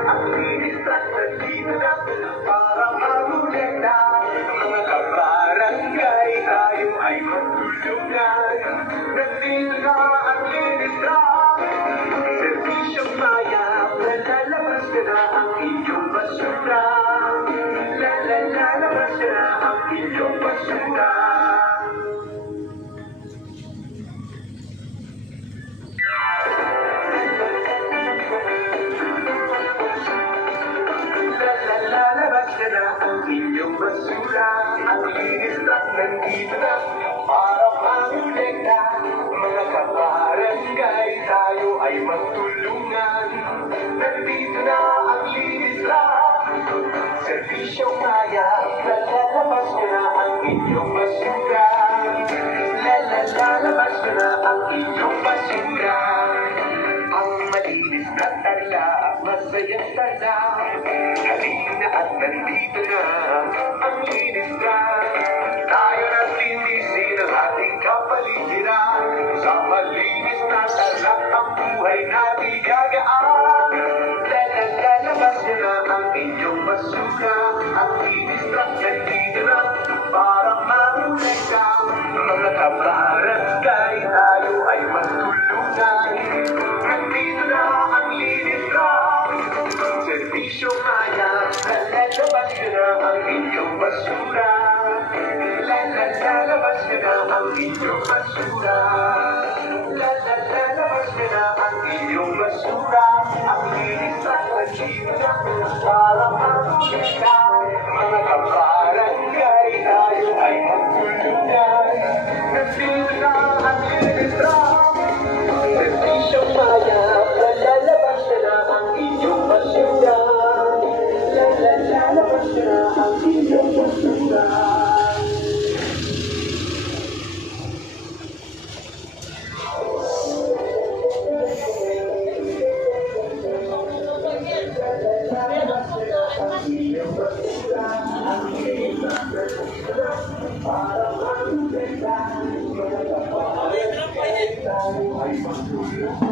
Ang linis-track nandito na para magulekta. Mga kabarangay, tayo ay magtulungan. Nandito na ang linis-track. Servisyong mayap, lalabas ka na ang inyong basura. Lalabas ka na ang inyong basura. Lalabas ka na ang inyong basura. Ang linis-track nandito na para magulekta. Mga kabarangay, tayo ay magtulungan. Nandito na ang linis-track. Servisyong mayap, lalabas ka na ang inyong basura. Lalabas ka na ang inyong basura. Ang malinis na tala, masayang tala. Halina at nandito na ang linis-track. Tayo na linisin ang ating kapaligiran. Sa malinis na tala, ang buhay natin gagaan. Lalabas ka na ang inyong basura. Ang linis-track nandito na para magulekta. Mga kabarangay, tayo ay magtulungan. Nandito na ang linis-track. Servisyo mayap, lalabas ka na ang inyong basura. Lalabas ka na ang inyong basura. Lalabas ka na ang inyong basura. Ang linis-track nandito na para magulekta. Mga kabarangay, tayo ay magtulungan. Nandito na ang linis-track. Servisyo mayap, lalabas ka na ang inyong basura. Lalabas ka na ang inyong basura. Para magulekta, mga kabarangay, tayo ay magtulungan.